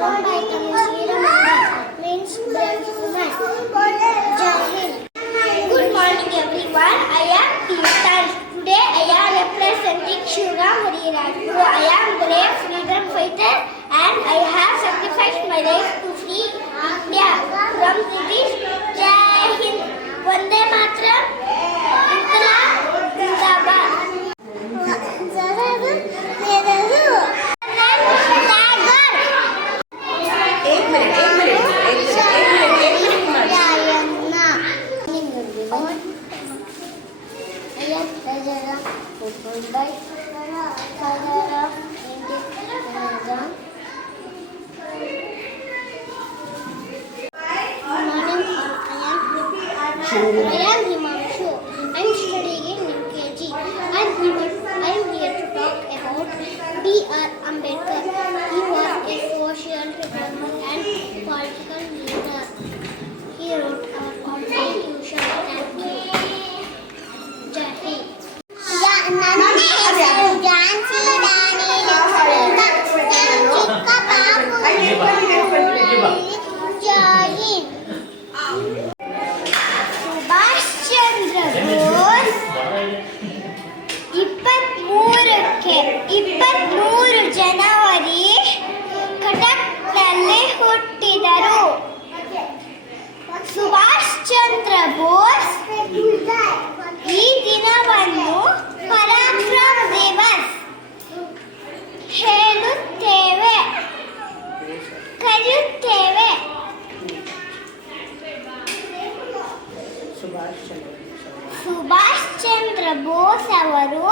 from by Tamashir means brave woman. Jai Hind. Good morning everyone. I am Kirtan. Today I am representing Shivram Harirajpur. I am brave freedom fighter and I have sacrificed my life to free India from British. Jai Hind. Vande Mataram. Inqilab Zindabad. I am Himanshu. I am studying in UKG. I am here to talk about B.R. Ambedkar. He was a social reformer and political leader. He wrote our constitution. Thank you. Jai Hind. ನನ್ನ ಹೆಸರು ಝಾನ್ಸಿ ರಾಣಿ ಲಕ್ಷ್ಮೀಬಾಯಿ. ಜೈ ಹಿಂದ್. ಸುಭಾಷ್ ಚಂದ್ರ ಬೋಸ್ 23 ಜನವರಿ ಕಟಕ್ನಲ್ಲಿ ಹುಟ್ಟಿದರು. ಸುಭಾಷ್ ಚಂದ್ರ ಬೋಸ್ ಈ ದಿನವನ್ನು ಪರಾಕ್ರಮ ದಿವಸ್ ಹೇಳುತ್ತೇವೆ, ಕರೆಯುತ್ತೇವೆ. ಸುಭಾಷ್ ಚಂದ್ರ ಬೋಸ್ ಅವರು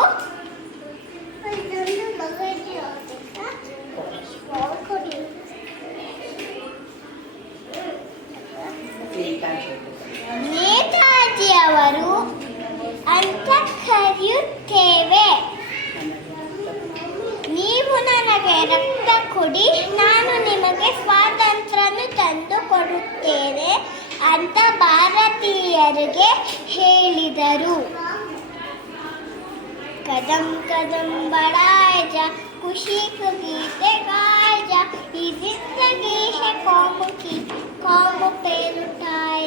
ನೇತಾಜಿ ಅವರು ಅಂತ ಕರೆಯುತ್ತೇವೆ. ನೀವು ನನಗೆ ರಕ್ತ ಕೊಡಿ, ನಾನು ನಿಮಗೆ ಸ್ವಾತಂತ್ರ್ಯ ತಂದು ಕೊಡುತ್ತೇನೆ ಅಂತ ಭಾರತೀಯರಿಗೆ ಹೇಳಿದರು. कदम कदम बढ़ाए जा, खुशी के गीते गाए जा, ये जिंदगी है कौम की, कौम पे लुटाए